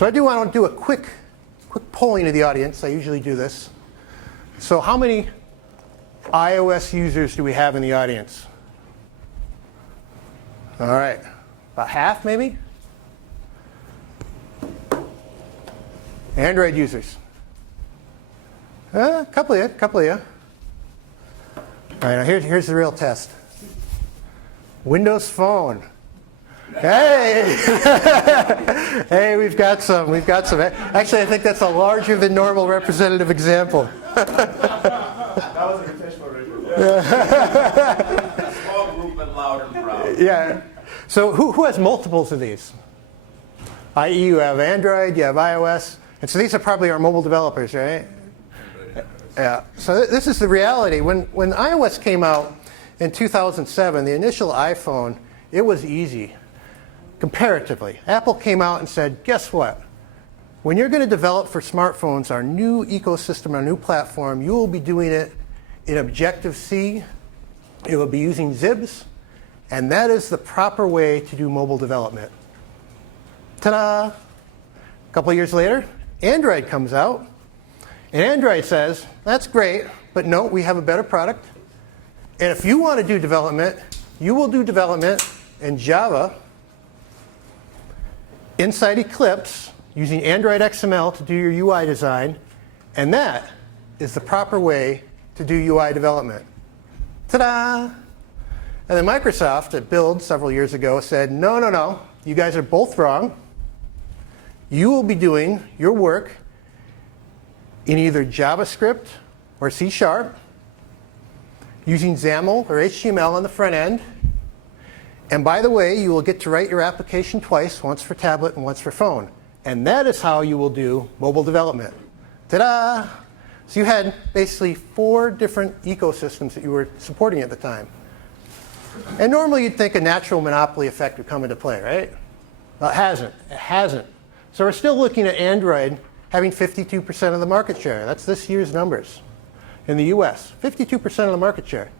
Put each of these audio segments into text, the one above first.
So I do want to do a quick polling of the audience. I usually do this. So how many iOS users do we have in the audience? All right, about half maybe? Android users? A couple of you. All right, now here's the real test. Windows Phone. Hey! Hey, we've got some. Actually, I think that's a larger than normal representative example. That was an intentional ratio. Small group and loud and proud. Yeah. So who has multiples of these? I.e., you have Android, you have iOS, and so these are probably our mobile developers, right? Yeah. So this is the reality. When iOS came out in 2007, the initial iPhone, it was easy, comparatively. Apple came out and said, guess what? When you're going to develop for smartphones, our new ecosystem, our new platform, you will be doing it in Objective-C. It will be using Zibs. And that is the proper way to do mobile development. Ta-da! A couple of years later, Android comes out. And Android says, that's great, but no, we have a better product. And if you want to do development, you will do development in Java inside Eclipse using Android XML to do your UI design. And that is the proper way to do UI development. Ta-da! And then Microsoft at Build several years ago said, no, you guys are both wrong. You will be doing your work in either JavaScript or C#, using XAML or HTML on the front end. And by the way, you will get to write your application twice, once for tablet and once for phone. And that is how you will do mobile development. Ta-da! So you had basically 4 different ecosystems that you were supporting at the time. And normally you'd think a natural monopoly effect would come into play, right? Well, it hasn't. It hasn't. So we're still looking at Android having 52% of the market share. That's this year's numbers in the US. 52% of the market share.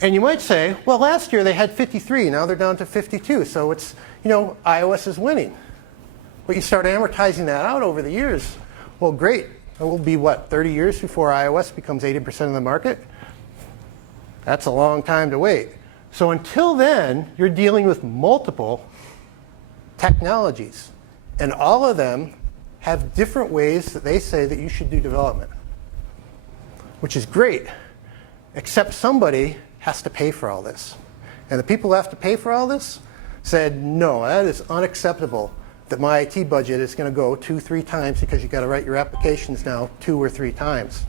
And you might say, well, last year they had 53. Now they're down to 52. So it's, iOS is winning. But you start amortizing that out over the years. Well, great. It will be, 30 years before iOS becomes 80% of the market? That's a long time to wait. So until then, you're dealing with multiple technologies. And all of them have different ways that they say that you should do development, which is great, except somebody has to pay for all this. And the people who have to pay for all this said, no, that is unacceptable that my IT budget is going to go 2-3 times because you've got to write your applications now 2 or 3 times.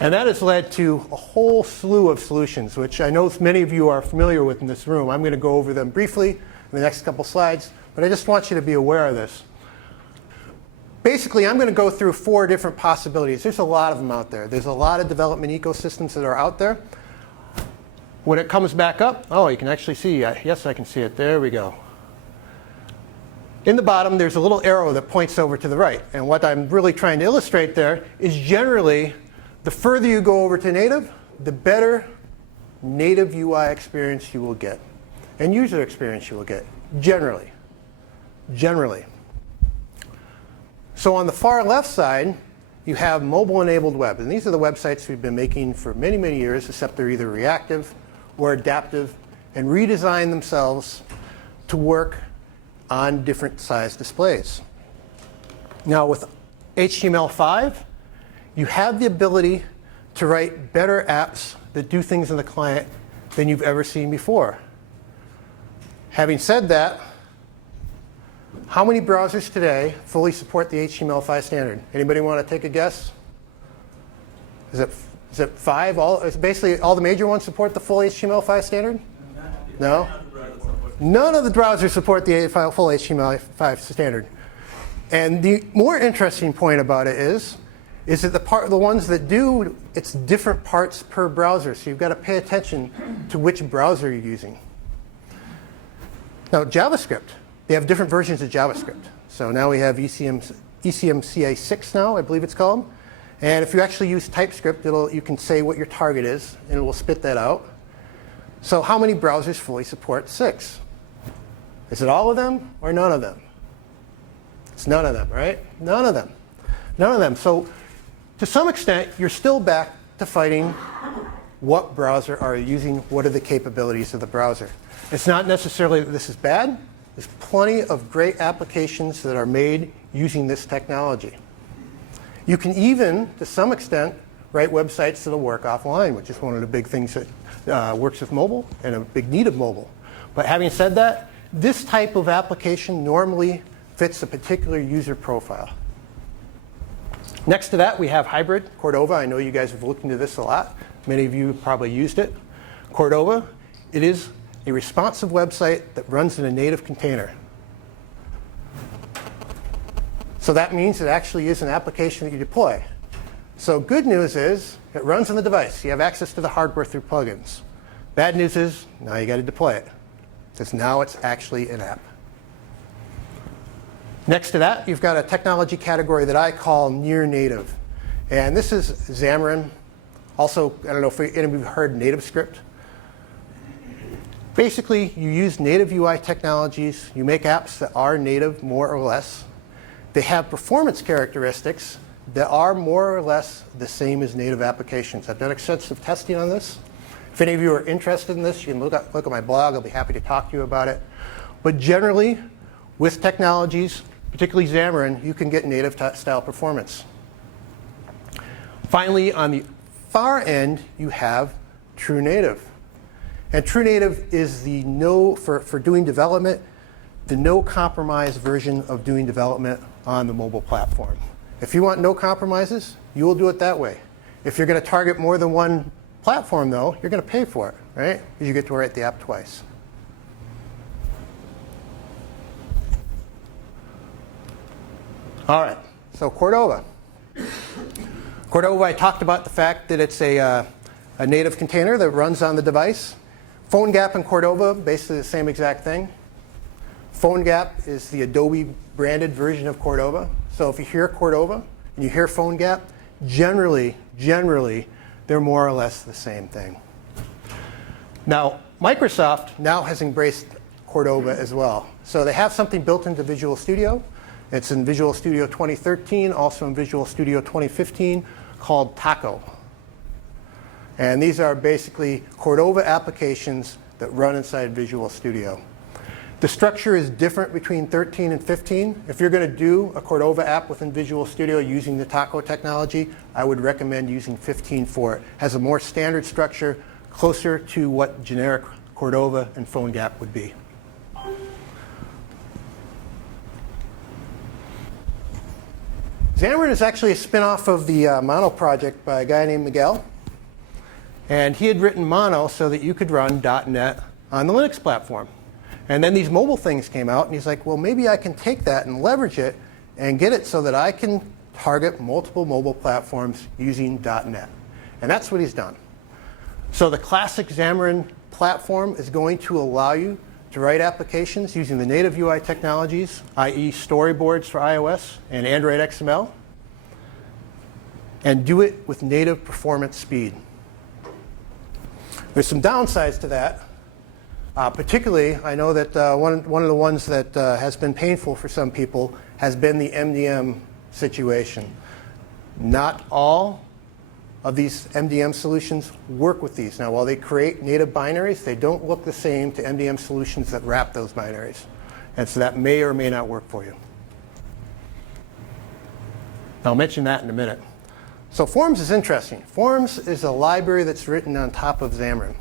And that has led to a whole slew of solutions, which I know many of you are familiar with in this room. I'm going to go over them briefly in the next couple slides, but I just want you to be aware of this. Basically, I'm going to go through 4 different possibilities. There's a lot of them out there. There's a lot of development ecosystems that are out there. When it comes back up, oh, you can actually see. Yes, I can see it. There we go. In the bottom, there's a little arrow that points over to the right. And what I'm really trying to illustrate there is generally, the further you go over to native, the better native UI experience you will get. And user experience you will get, generally. So on the far left side, you have mobile-enabled web. And these are the websites we've been making for many, many years, except they're either reactive or adaptive and redesign themselves to work on different size displays. Now with HTML5, you have the ability to write better apps that do things in the client than you've ever seen before. Having said that, how many browsers today fully support the HTML5 standard? Anybody want to take a guess? Is it 5? Basically all the major ones support the full HTML5 standard? No? None of the browsers support the full HTML5 standard. And the more interesting point about it is that the ones that do, it's different parts per browser. So you've got to pay attention to which browser you're using. Now, JavaScript. They have different versions of JavaScript. So now we have ECMCA6 now, I believe it's called. And if you actually use TypeScript, you can say what your target is, and it will spit that out. So how many browsers fully support 6? Is it all of them or none of them? It's none of them, right? None of them. None of them. So to some extent, you're still back to fighting what browser are you using, what are the capabilities of the browser. It's not necessarily that this is bad. There's plenty of great applications that are made using this technology. You can even, to some extent, write websites that'll work offline, which is one of the big things that works with mobile and a big need of mobile. But having said that, this type of application normally fits a particular user profile. Next to that, we have hybrid, Cordova. I know you guys have looked into this a lot. Many of you have probably used it. Cordova, it is a responsive website that runs in a native container. So that means it actually is an application that you deploy. So good news is it runs on the device. You have access to the hardware through plugins. Bad news is now you got to deploy it, because now it's actually an app. Next to that, you've got a technology category that I call near native. And this is Xamarin. Also, I don't know if any of you have heard NativeScript. Basically, you use native UI technologies. You make apps that are native, more or less. They have performance characteristics that are more or less the same as native applications. I've done extensive testing on this. If any of you are interested in this, you can look at my blog. I'll be happy to talk to you about it. But generally, with technologies, particularly Xamarin, you can get native style performance. Finally, on the far end, you have true native. And true native is the for doing development, the no compromise version of doing development on the mobile platform. If you want no compromises, you will do it that way. If you're going to target more than one platform, though, you're going to pay for it, right? Because you get to write the app twice. All right, so Cordova. Cordova, I talked about the fact that it's a native container that runs on the device. Phonegap and Cordova, basically the same exact thing. Phonegap is the Adobe branded version of Cordova. So if you hear Cordova and you hear Phonegap, generally, they're more or less the same thing. Now, Microsoft now has embraced Cordova as well. So they have something built into Visual Studio. It's in Visual Studio 2013, also in Visual Studio 2015, called Taco. And these are basically Cordova applications that run inside Visual Studio. The structure is different between 13 and 15. If you're going to do a Cordova app within Visual Studio using the Taco technology, I would recommend using 15 for it. It has a more standard structure, closer to what generic Cordova and Phonegap would be. Xamarin is actually a spin-off of the Mono project by a guy named Miguel. And he had written Mono so that you could run .NET on the Linux platform. And then these mobile things came out, and he's like, well, maybe I can take that and leverage it and get it so that I can target multiple mobile platforms using .NET. And that's what he's done. So the classic Xamarin platform is going to allow you to write applications using the native UI technologies, i.e. storyboards for iOS and Android XML, and do it with native performance speed. There's some downsides to that. Particularly, I know that one of the ones that has been painful for some people has been the MDM situation. Not all of these MDM solutions work with these. Now, while they create native binaries, they don't look the same to MDM solutions that wrap those binaries. And so that may or may not work for you. I'll mention that in a minute. So Forms is interesting. Forms is a library that's written on top of Xamarin.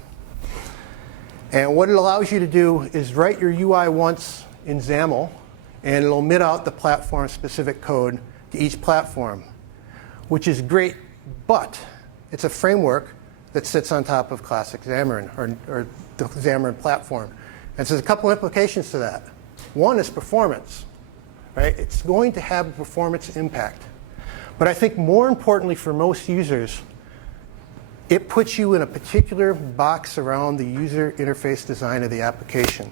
And what it allows you to do is write your UI once in XAML, and it'll omit out the platform-specific code to each platform, which is great, but it's a framework that sits on top of classic Xamarin, or the Xamarin platform. And so there's a couple implications to that. One is performance, right? It's going to have a performance impact. But I think more importantly for most users, it puts you in a particular box around the user interface design of the application.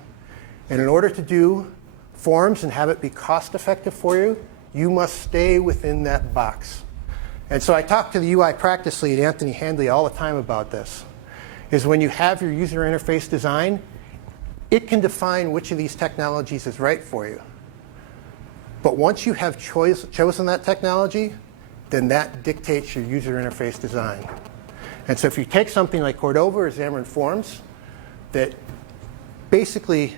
And in order to do Forms and have it be cost effective for you, you must stay within that box. And so I talk to the UI practice lead, Anthony Handley, all the time about this, is when you have your user interface design, it can define which of these technologies is right for you. But once you have chosen that technology, then that dictates your user interface design. And so if you take something like Cordova or Xamarin Forms that basically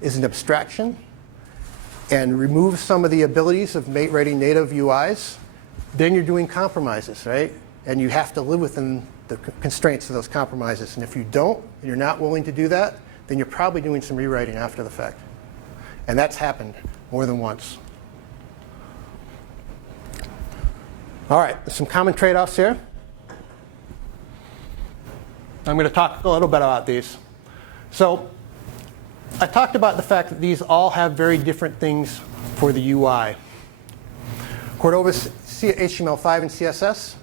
is an abstraction and removes some of the abilities of writing native UIs, then you're doing compromises, right? And you have to live within the constraints of those compromises. And if you don't, and you're not willing to do that, then you're probably doing some rewriting after the fact. And that's happened more than once. All right, some common trade-offs here. I'm going to talk a little bit about these. So I talked about the fact that these all have very different things for the UI. Cordova's HTML5 and CSS,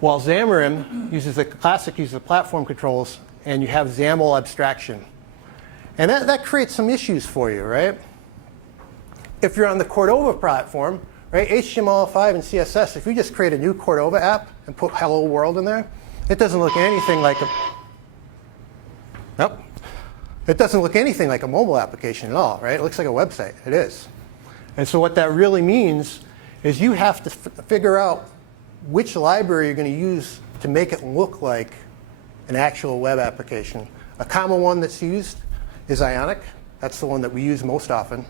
while Xamarin uses the platform controls, and you have XAML abstraction. And that creates some issues for you, right? If you're on the Cordova platform, right, HTML5 and CSS, if you just create a new Cordova app and put Hello World in there, it doesn't look anything like a It doesn't look anything like a mobile application at all, right? It looks like a website. It is. And so what that really means is you have to figure out which library you're going to use to make it look like an actual web application. A common one that's used is Ionic. That's the one that we use most often.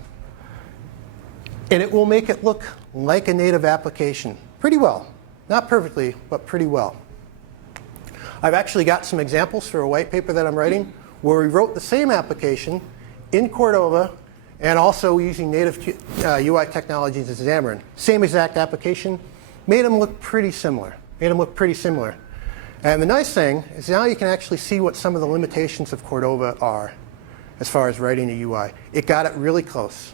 And it will make it look like a native application pretty well. Not perfectly, but pretty well. I've actually got some examples for a white paper that I'm writing where we wrote the same application in Cordova and also using native UI technologies as Xamarin. Same exact application. Made them look pretty similar. And the nice thing is now you can actually see what some of the limitations of Cordova are as far as writing a UI. It got it really close.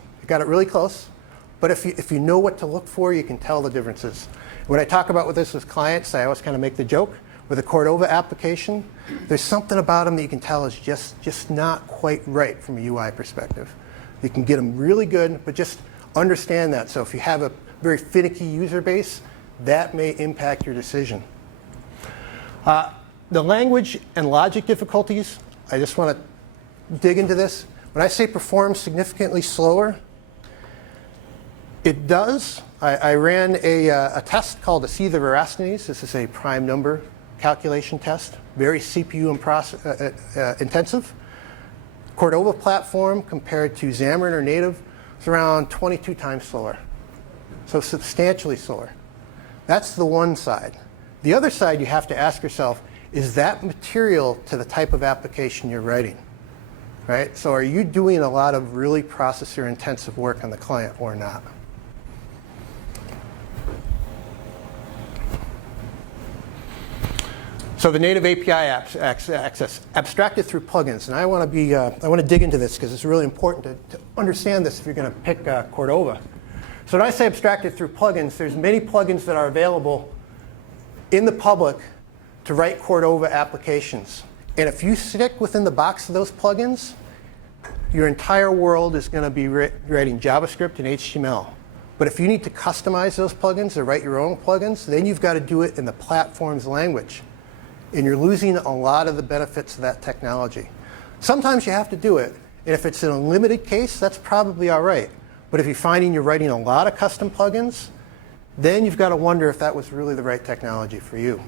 But if you know what to look for, you can tell the differences. When I talk about this with clients, I always kind of make the joke. With a Cordova application, there's something about them that you can tell is just not quite right from a UI perspective. You can get them really good, but just understand that. So if you have a very finicky user base, that may impact your decision. The language and logic difficulties, I just want to dig into this. When I say perform significantly slower, it does. I ran a test called the See the Veracitanies. This is a prime number calculation test, very CPU intensive. Cordova platform compared to Xamarin or native is around 22 times slower. So substantially slower. That's the one side. The other side you have to ask yourself, is that material to the type of application you're writing? Right? So are you doing a lot of really processor intensive work on the client or not? So the native API access abstracted through plugins, and I want to dig into this because it's really important to understand this if you're going to pick Cordova. So when I say abstracted through plugins, there's many plugins that are available in the public to write Cordova applications. And if you stick within the box of those plugins, your entire world is going to be writing JavaScript and HTML. But if you need to customize those plugins or write your own plugins, then you've got to do it in the platform's language. And you're losing a lot of the benefits of that technology. Sometimes you have to do it. And if it's in a limited case, that's probably all right. But if you're finding you're writing a lot of custom plugins, then you've got to wonder if that was really the right technology for you.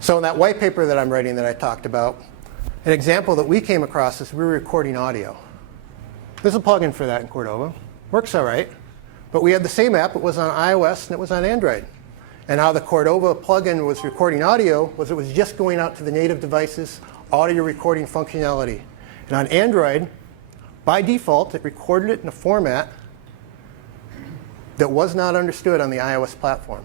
So in that white paper that I'm writing that I talked about, an example that we came across is we were recording audio. There's a plugin for that in Cordova. Works all right. But we had the same app. It was on iOS and it was on Android. And how the Cordova plugin was recording audio was it was just going out to the native devices, audio recording functionality. And on Android, by default, it recorded it in a format that was not understood on the iOS platform.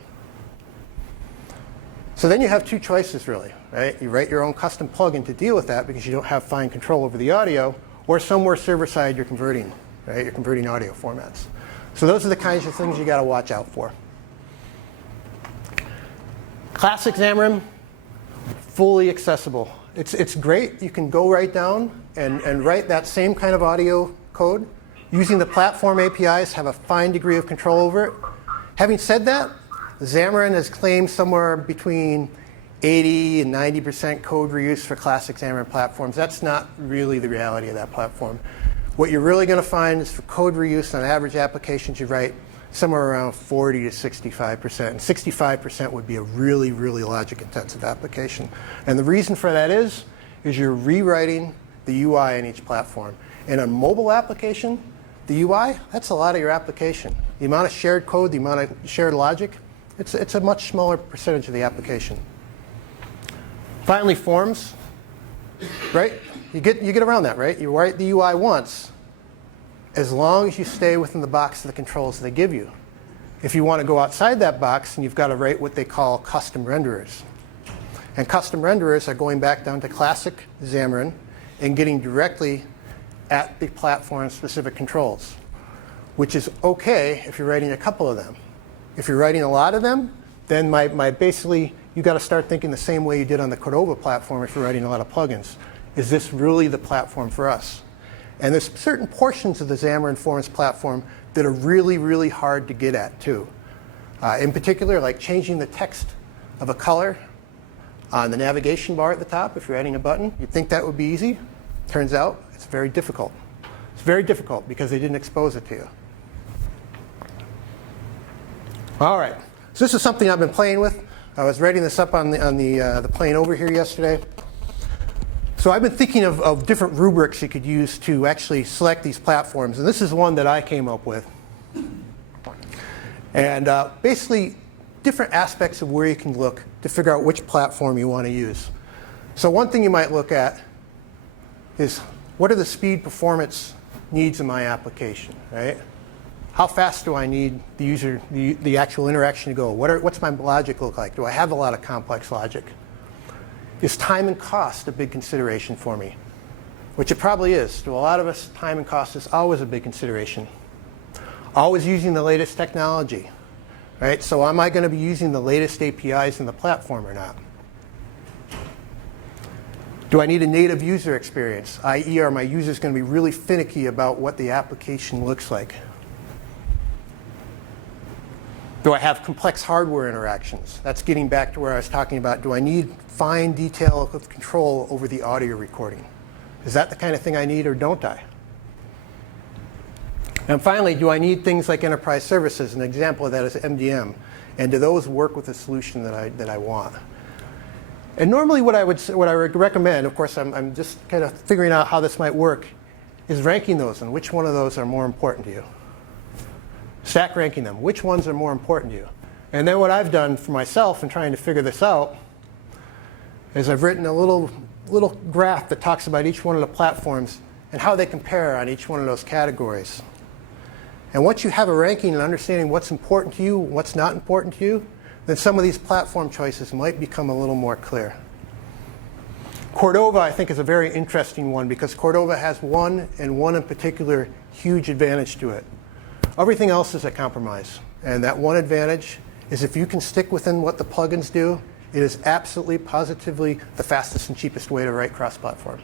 So then you have two choices, really, right? You write your own custom plugin to deal with that because you don't have fine control over the audio, or somewhere server-side you're converting, right? You're converting audio formats. So those are the kinds of things you got to watch out for. Classic Xamarin, fully accessible. It's great. You can go right down and write that same kind of audio code. Using the platform APIs, have a fine degree of control over it. Having said that, Xamarin has claimed somewhere between 80 and 90% code reuse for classic Xamarin platforms. That's not really the reality of that platform. What you're really going to find is for code reuse on average applications you write somewhere around 40 to 65%. And 65% would be a really, really logic-intensive application. And the reason for that is you're rewriting the UI in each platform. In a mobile application, the UI, that's a lot of your application. The amount of shared code, the amount of shared logic, it's a much smaller percentage of the application. Finally, forms, right? You get around that, right? You write the UI once, as long as you stay within the box of the controls they give you. If you want to go outside that box, then you've got to write what they call custom renderers. And custom renderers are going back down to classic Xamarin and getting directly at the platform-specific controls, which is OK if you're writing a couple of them. If you're writing a lot of them, then basically you've got to start thinking the same way you did on the Cordova platform if you're writing a lot of plugins. Is this really the platform for us? And there's certain portions of the Xamarin Forms platform that are really, really hard to get at, too. In particular, like changing the text of a color on the navigation bar at the top if you're adding a button. You'd think that would be easy. Turns out it's very difficult. It's very difficult because they didn't expose it to you. All right. So this is something I've been playing with. I was writing this up on the plane over here yesterday. So I've been thinking of different rubrics you could use to actually select these platforms. And this is one that I came up with. And basically, different aspects of where you can look to figure out which platform you want to use. So one thing you might look at is what are the speed performance needs of my application, right? How fast do I need the user, the actual interaction to go? What's my logic look like? Do I have a lot of complex logic? Is time and cost a big consideration for me? Which it probably is. To a lot of us, time and cost is always a big consideration. Always using the latest technology, right? So am I going to be using the latest APIs in the platform or not? Do I need a native user experience, i.e. are my users going to be really finicky about what the application looks like? Do I have complex hardware interactions? That's getting back to where I was talking about, do I need fine detail of control over the audio recording? Is that the kind of thing I need or don't I? And finally, do I need things like enterprise services? An example of that is MDM. And do those work with the solution that I want? And normally what I would recommend, of course I'm just kind of figuring out how this might work, is ranking those and which one of those are more important to you. Stack ranking them. Which ones are more important to you? And then what I've done for myself in trying to figure this out is I've written a little graph that talks about each one of the platforms and how they compare on each one of those categories. And once you have a ranking and understanding what's important to you, what's not important to you, then some of these platform choices might become a little more clear. Cordova, I think, is a very interesting one because Cordova has one in particular huge advantage to it. Everything else is a compromise. And that one advantage is if you can stick within what the plugins do, it is absolutely, positively the fastest and cheapest way to write cross-platform.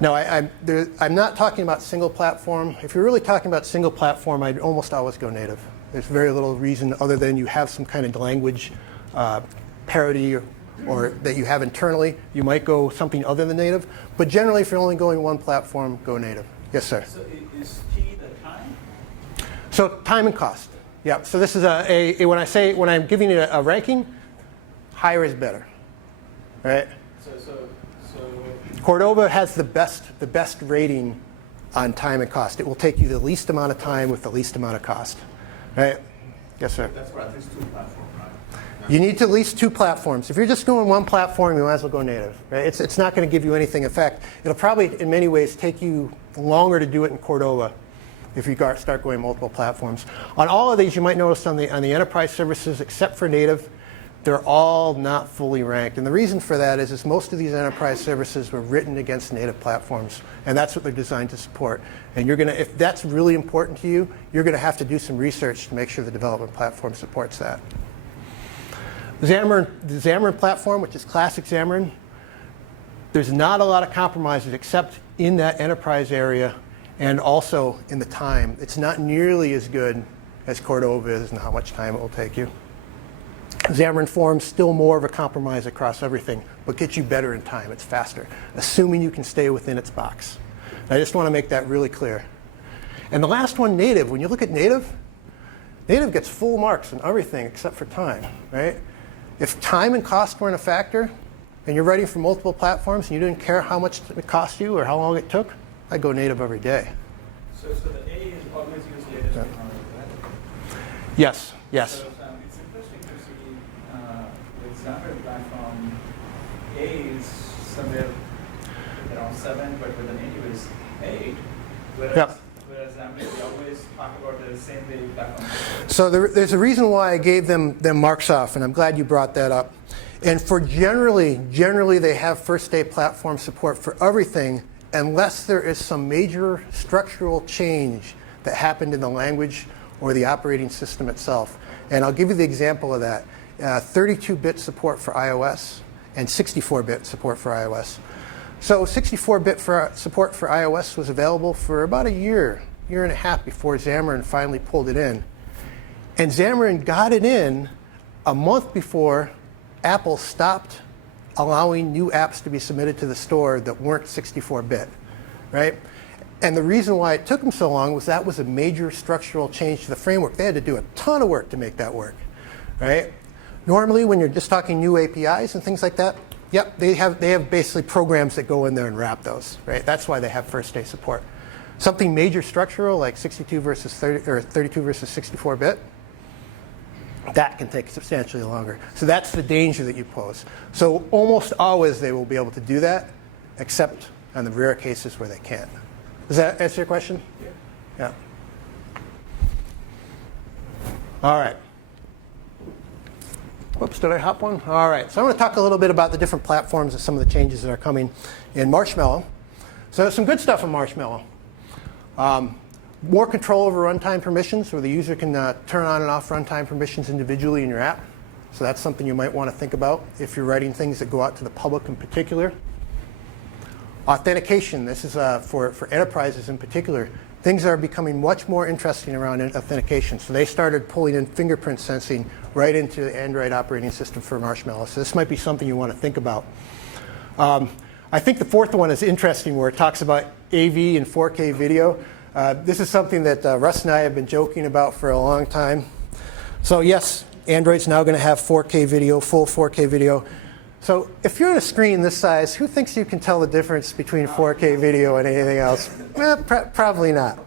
Now, I'm not talking about single platform. If you're really talking about single platform, I'd almost always go native. There's very little reason other than you have some kind of language parity or that you have internally. You might go something other than native. But generally, if you're only going one platform, go native. Yes, sir? So is key the time? So time and cost. Yeah. So this is when I'm giving it a ranking, higher is better, right? So Cordova has the best rating on time and cost. It will take you the least amount of time with the least amount of cost, right? Yes, sir. That's for at least 2 platforms, right? You need to at least 2 platforms. If you're just doing one platform, you might as well go native. Right? It's not going to give you anything. In fact, it'll probably, in many ways, take you longer to do it in Cordova if you start going multiple platforms. On all of these, you might notice on the enterprise services, except for native, they're all not fully ranked. And the reason for that is most of these enterprise services were written against native platforms, and that's what they're designed to support. And if that's really important to you, you're going to have to do some research to make sure the development platform supports that. The Xamarin platform, which is classic Xamarin, there's not a lot of compromises except in that enterprise area and also in the time. It's not nearly as good as Cordova is and how much time it will take you. Xamarin Forms still more of a compromise across everything, but gets you better in time. It's faster, assuming you can stay within its box. I just want to make that really clear. And the last one, native. When you look at native, native gets full marks on everything except for time, right? If time and cost weren't a factor, and you're writing for multiple platforms, and you didn't care how much it cost you or how long it took, I'd go native every day. So the A is always used latest technology, right? Yes, yes. So it's interesting to see with Xamarin Platform, A is somewhere around 7, but with the native is 8. Whereas, Yep. whereas Xamarin, we always talk about the same way platform. So there's a reason why I gave them marks off, and I'm glad you brought that up. And for generally they have first day platform support for everything unless there is some major structural change that happened in the language or the operating system itself. And I'll give you the example of that. 32-bit support for iOS and 64-bit support for iOS. So 64-bit support for iOS was available for about a year and a half before Xamarin finally pulled it in. And Xamarin got it in a month before Apple stopped allowing new apps to be submitted to the store that weren't 64-bit, right? And the reason why it took them so long was that was a major structural change to the framework. They had to do a ton of work to make that work, right? Normally, when you're just talking new APIs and things like that, yep, they have basically programs that go in there and wrap those, right? That's why they have first day support. Something major structural like 62 versus 30 or 32 versus 64-bit, that can take substantially longer. So that's the danger that you pose. So almost always they will be able to do that, except on the rare cases where they can't. Does that answer your question? Yeah. All right. Whoops, did I hop one? All right. So I want to talk a little bit about the different platforms and some of the changes that are coming in Marshmallow. So there's some good stuff in Marshmallow. More control over runtime permissions, where the user can turn on and off runtime permissions individually in your app. So that's something you might want to think about if you're writing things that go out to the public in particular. Authentication, this is for enterprises in particular. Things are becoming much more interesting around authentication. So they started pulling in fingerprint sensing right into the Android operating system for Marshmallow. So this might be something you want to think about. I think the fourth one is interesting, where it talks about AV and 4K video. This is something that Russ and I have been joking about for a long time. So yes, Android's now going to have 4K video, full 4K video. So if you're on a screen this size, who thinks you can tell the difference between 4K video and anything else? Probably not.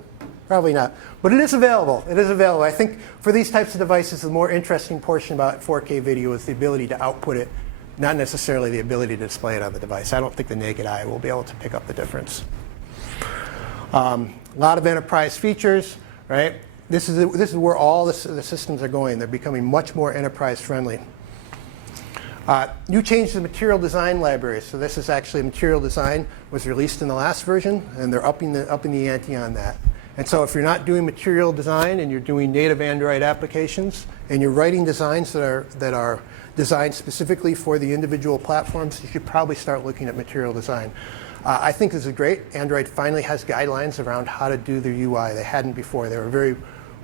Probably not. But it is available. It is available. I think for these types of devices, the more interesting portion about 4K video is the ability to output it, not necessarily the ability to display it on the device. I don't think the naked eye will be able to pick up the difference. A lot of enterprise features, right? This is where all the systems are going. They're becoming much more enterprise friendly. New changes to material design libraries. So this is actually material design was released in the last version, and they're upping the ante on that. And so if you're not doing material design and you're doing native Android applications and you're writing designs that are designed specifically for the individual platforms, you should probably start looking at material design. I think this is great. Android finally has guidelines around how to do their UI. They hadn't before. They were very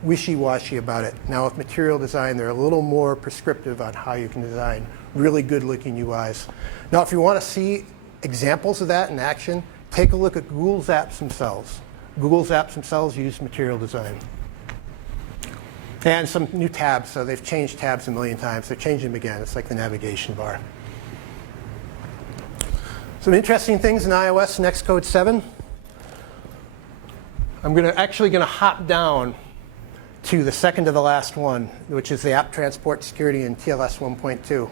wishy-washy about it. Now with material design, they're a little more prescriptive on how you can design really good-looking UIs. Now, if you want to see examples of that in action, take a look at Google's apps themselves. Google's apps themselves use material design. And some new tabs. So they've changed tabs a million times. They're changing them again. It's like the navigation bar. Some interesting things in iOS and Xcode 7. I'm actually going to hop down to the second to the last one, which is the app transport security in TLS 1.2.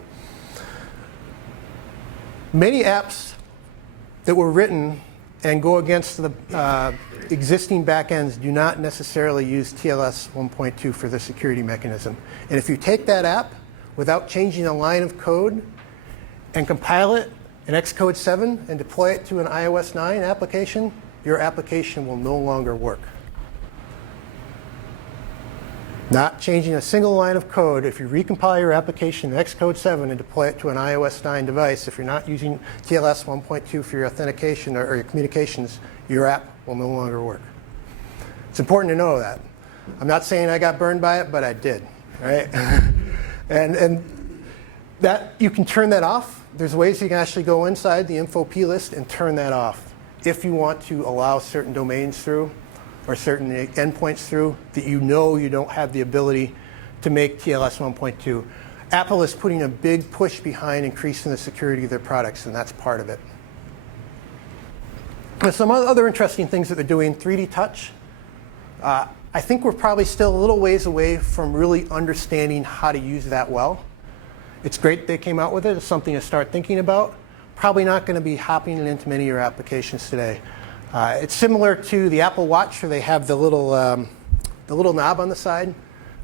Many apps that were written and go against the existing backends do not necessarily use TLS 1.2 for the security mechanism. And if you take that app without changing a line of code and compile it in Xcode 7 and deploy it to an iOS 9 application, your application will no longer work. Not changing a single line of code. If you recompile your application in Xcode 7 and deploy it to an iOS 9 device, if you're not using TLS 1.2 for your authentication or your communications, your app will no longer work. It's important to know that. I'm not saying I got burned by it, but I did, right? and that you can turn that off. There's ways you can actually go inside the info plist and turn that off. if you want to allow certain domains through or certain endpoints through that you know you don't have the ability to make TLS 1.2. Apple is putting a big push behind increasing the security of their products, and that's part of it. There's some other interesting things that they're doing. 3D touch. I think we're probably still a little ways away from really understanding how to use that well. It's great they came out with it. It's something to start thinking about. Probably not going to be hopping into many of your applications today. It's similar to the Apple Watch, where they have the little knob on the side.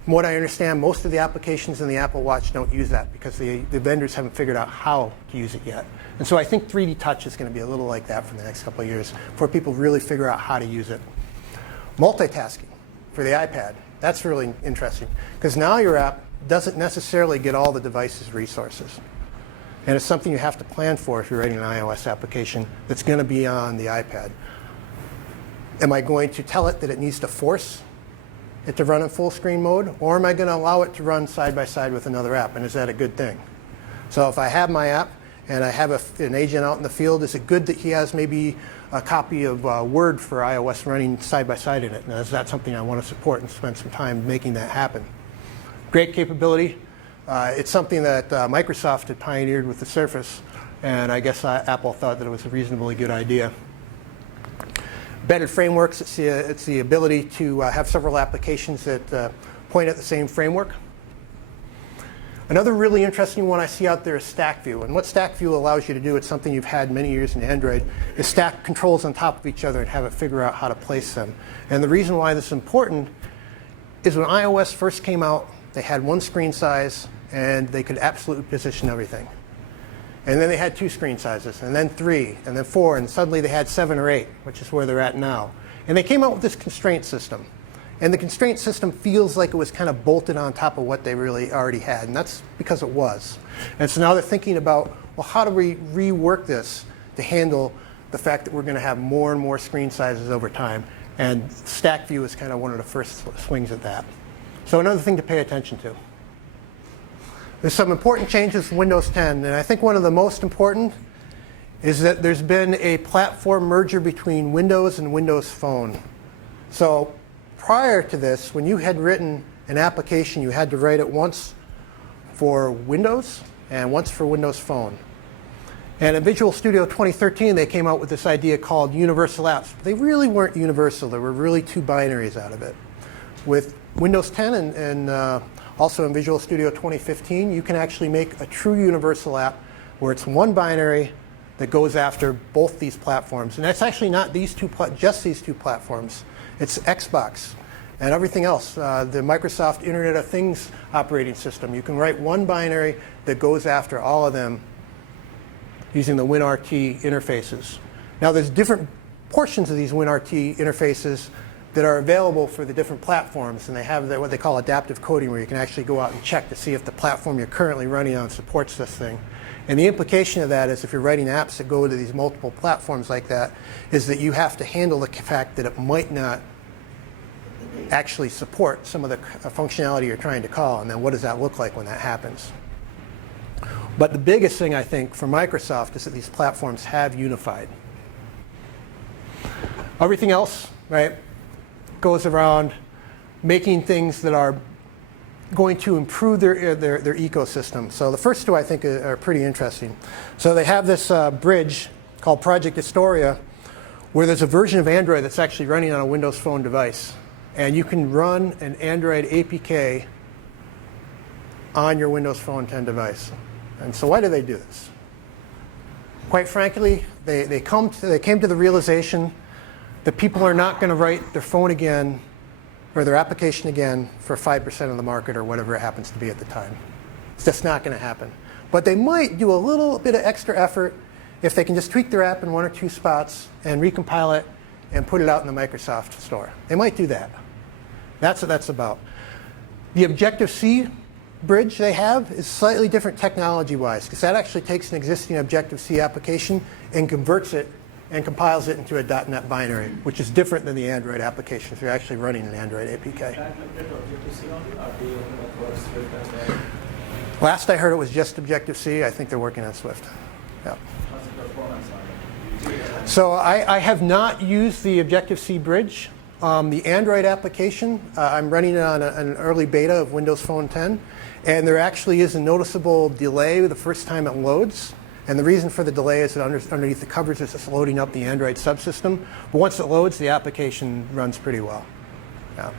From what I understand, most of the applications in the Apple Watch don't use that because the vendors haven't figured out how to use it yet. And so I think 3D touch is going to be a little like that for the next couple of years before people really figure out how to use it. Multitasking for the iPad. That's really interesting because now your app doesn't necessarily get all the device's resources. And it's something you have to plan for if you're writing an iOS application that's going to be on the iPad. Am I going to tell it that it needs to force it to run in full screen mode, or am I going to allow it to run side by side with another app? And is that a good thing? So if I have my app and I have an agent out in the field, is it good that he has maybe a copy of Word for iOS running side by side in it? And is that something I want to support and spend some time making that happen? Great capability. It's something that Microsoft had pioneered with the Surface, and I guess Apple thought that it was a reasonably good idea. Embedded frameworks, it's the ability to have several applications that point at the same framework. Another really interesting one I see out there is Stack View. And what Stack View allows you to do, it's something you've had many years in Android, is stack controls on top of each other and have it figure out how to place them. And the reason why this is important is when iOS first came out, they had one screen size and they could absolutely position everything. And then they had 2 screen sizes, and then 3, and then 4, and suddenly they had 7 or 8, which is where they're at now. And they came out with this constraint system. And the constraint system feels like it was kind of bolted on top of what they really already had, and that's because it was. And so now they're thinking about, well, how do we rework this to handle the fact that we're going to have more and more screen sizes over time? And Stack View is kind of one of the first swings at that. So another thing to pay attention to. There's some important changes in Windows 10, and I think one of the most important is that there's been a platform merger between Windows and Windows Phone. So prior to this, when you had written an application, you had to write it once for Windows and once for Windows Phone. And in Visual Studio 2013, they came out with this idea called universal apps. But they really weren't universal. There were really 2 binaries out of it. With Windows 10 and also in Visual Studio 2015, you can actually make a true universal app where it's one binary that goes after both these platforms. And that's actually not just these two platforms. It's Xbox and everything else. The Microsoft Internet of Things operating system. You can write one binary that goes after all of them using the WinRT interfaces. Now there's different portions of these WinRT interfaces that are available for the different platforms, and they have what they call adaptive coding, where you can actually go out and check to see if the platform you're currently running on supports this thing. And the implication of that is if you're writing apps that go to these multiple platforms like that, is that you have to handle the fact that it might not actually support some of the functionality you're trying to call, and then what does that look like when that happens? But the biggest thing, I think, for Microsoft is that these platforms have unified. Everything else, right, goes around making things that are going to improve their ecosystem. So the first 2, I think, are pretty interesting. So they have this bridge called Project Astoria, where there's a version of Android that's actually running on a Windows Phone device. And you can run an Android APK on your Windows Phone 10 device. And so why do they do this? Quite frankly, they came to the realization that people are not going to write their phone again or their application again for 5% of the market or whatever it happens to be at the time. It's just not going to happen. But they might do a little bit of extra effort if they can just tweak their app in 1 or 2 spots and recompile it and put it out in the Microsoft store. They might do that. That's what that's about. The Objective-C bridge they have is slightly different technology-wise, because that actually takes an existing Objective-C application and converts it and compiles it into a .NET binary, which is different than the Android application if you're actually running an Android APK. Last I heard it was just Objective-C. I think they're working on Swift. Yeah. So I have not used the Objective-C bridge. The Android application, I'm running it on an early beta of Windows Phone 10, and there actually is a noticeable delay the first time it loads. And the reason for the delay is that underneath the covers it's just loading up the Android subsystem. But once it loads, the application runs pretty well. Yeah.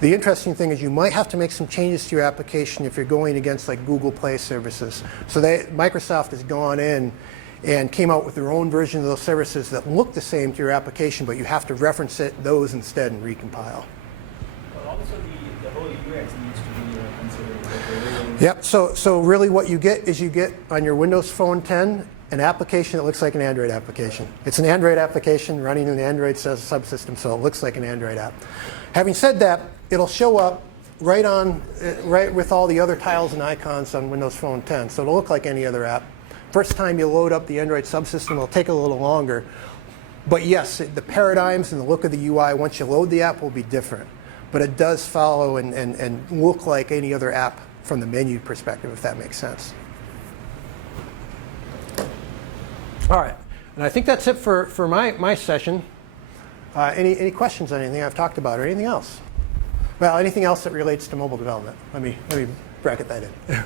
The interesting thing is you might have to make some changes to your application if you're going against like Google Play services. So Microsoft has gone in and came out with their own version of those services that look the same to your application, but you have to reference those instead and recompile. But also the whole UX needs to be considered. Yep, so really what you get is you get on your Windows Phone 10 an application that looks like an Android application. It's an Android application running an Android subsystem, so it looks like an Android app. Having said that, it'll show up right with all the other tiles and icons on Windows Phone 10, so it'll look like any other app. First time you load up the Android subsystem, it'll take a little longer. But yes, the paradigms and the look of the UI, once you load the app, will be different. But it does follow and look like any other app from the menu perspective, if that makes sense. All right, and I think that's it for my session. Any questions on anything I've talked about or anything else? Well, anything else that relates to mobile development? Let me bracket that in. I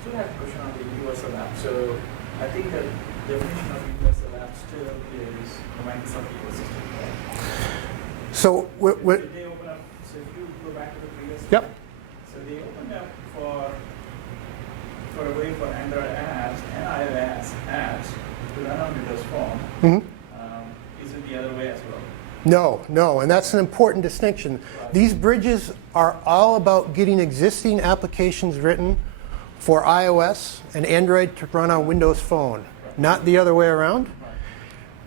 still have a question on the universal app. So I think the definition of universal app still is the Microsoft ecosystem. Right? So Did they open up? So if you go back to the previous. Yep. So they opened up for a way for Android apps and iOS apps to run on Windows Phone. Mm-hmm. Is it the other way as well? No, and that's an important distinction. These bridges are all about getting existing applications written for iOS and Android to run on Windows Phone, not the other way around.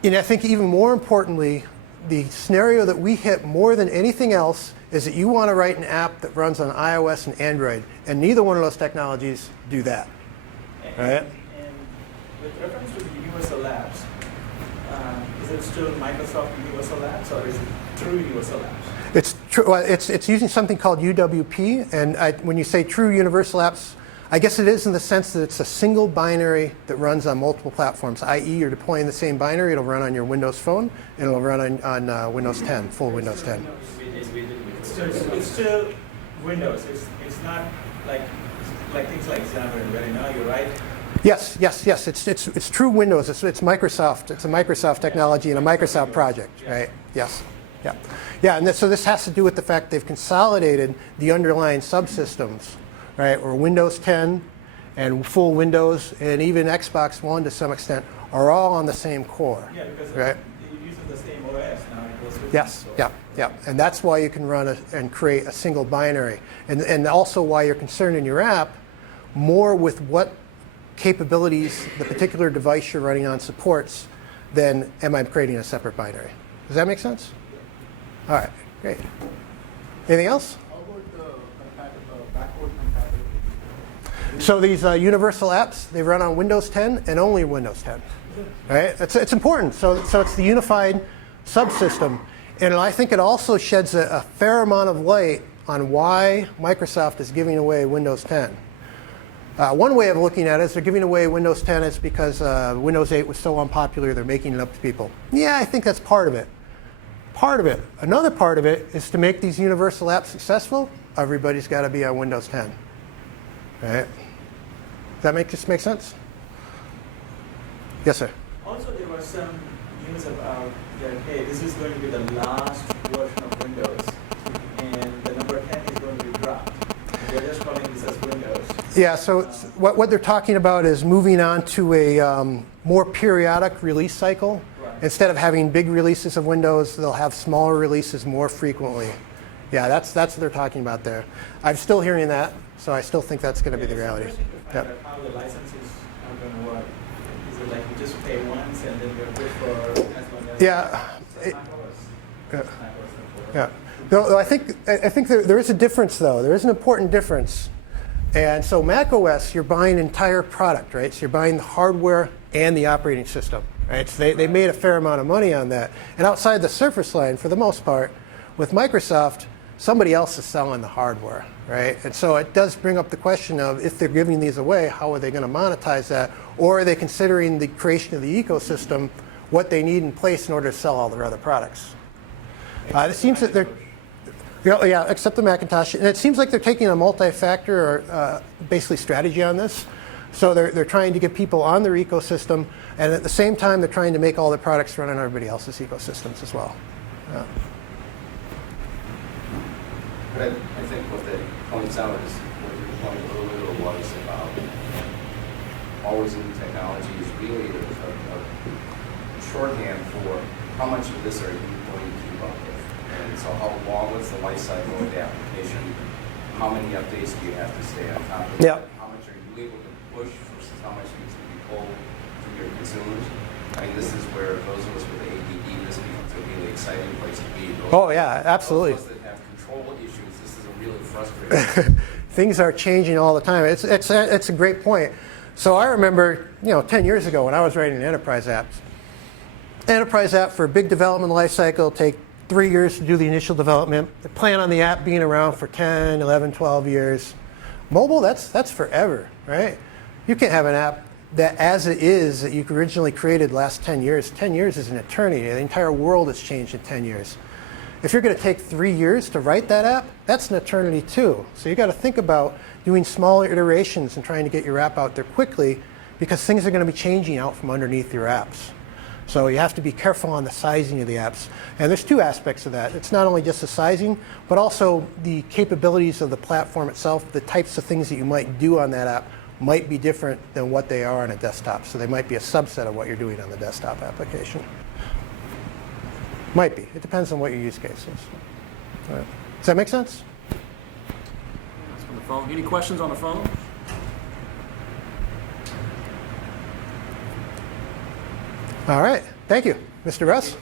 And I think even more importantly, the scenario that we hit more than anything else is that you want to write an app that runs on iOS and Android, and neither one of those technologies do that. Right? And with reference to the universal apps, is it still Microsoft Universal Apps or is it true Universal Apps? It's true. Well, it's using something called UWP, and when you say true universal apps, I guess it is in the sense that it's a single binary that runs on multiple platforms, i.e. you're deploying the same binary, it'll run on your Windows Phone, and it'll run on Windows 10, full Windows 10. It's still Windows. It's not like things like Xamarin, where now you're right. Yes. It's true Windows. It's Microsoft. It's a Microsoft technology and a Microsoft project, right? Yes. Yeah. And so this has to do with the fact they've consolidated the underlying subsystems, right? Or Windows 10 and full Windows and even Xbox One to some extent are all on the same core. Yeah, because right? it uses the same OS now. It goes with Yes. it, so. Yeah. And that's why you can run and create a single binary, and also why you're concerned in your app more with what capabilities the particular device you're running on supports than am I creating a separate binary. Does that make sense? All right, great. Anything else? How about the backward compatibility? So these universal apps, they run on Windows 10 and only Windows 10. Right? It's important. So it's the unified subsystem. And I think it also sheds a fair amount of light on why Microsoft is giving away Windows 10. One way of looking at it is they're giving away Windows 10 is because Windows 8 was so unpopular, they're making it up to people. Yeah, I think that's part of it. Another part of it is to make these universal apps successful, everybody's got to be on Windows 10. Right? Does that just make sense? Yes, sir. Also, there was some news about that, hey, this is going to be the last version of Windows, and the number 10 is going to be dropped. They're just calling this as Windows. Yeah, so what they're talking about is moving on to a more periodic release cycle. Right. Instead of having big releases of Windows, they'll have smaller releases more frequently. Yeah, that's what they're talking about there. I'm still hearing that, so I still think that's going to be the reality. It's interesting to find out how the licenses are going to work. Is it like you just pay once and then you're good for as long as Yeah. No, I think there is a difference, though. There is an important difference. And so Mac OS, you're buying an entire product, right? So you're buying the hardware and the operating system, right? So they made a fair amount of money on that. And outside the Surface line, for the most part, with Microsoft, somebody else is selling the hardware, right? And so it does bring up the question of if they're giving these away, how are they going to monetize that? Or are they considering the creation of the ecosystem what they need in place in order to sell all their other products. It seems that they're, yeah, except the Macintosh. And it seems like they're taking a multi-factor or basically strategy on this. So they're trying to get people on their ecosystem, and at the same time, they're trying to make all their products run on everybody else's ecosystems as well. Yeah. But I think what that points out is what your point earlier was about always new technology is really a shorthand for how much of this are you going to keep up with. And so what's the life cycle of the application? How many updates do you have to stay on top of? Yeah. How much are you able to push versus how much needs to be pulled from your consumers? I mean, this is where those of us with ADD, this becomes a really exciting place to be. Oh yeah, absolutely. Those of us that have control issues, this is a really frustrating. Things are changing all the time. It's a great point. So I remember, 10 years ago when I was writing enterprise apps. Enterprise app for a big development lifecycle take 3 years to do the initial development. They plan on the app being around for 10, 11, 12 years. Mobile, that's forever, right? You can't have an app that as it is that you originally created last 10 years. 10 years is an eternity. The entire world has changed in 10 years. If you're going to take 3 years to write that app, that's an eternity too. So you got to think about doing smaller iterations and trying to get your app out there quickly, because things are going to be changing out from underneath your apps. So you have to be careful on the sizing of the apps. And there's two aspects of that. It's not only just the sizing, but also the capabilities of the platform itself. The types of things that you might do on that app might be different than what they are on a desktop. So they might be a subset of what you're doing on the desktop application. Might be. It depends on what your use case is. All right. Does that make sense? That's from the phone. Any questions on the phone? All right. Thank you. Mr. Russ?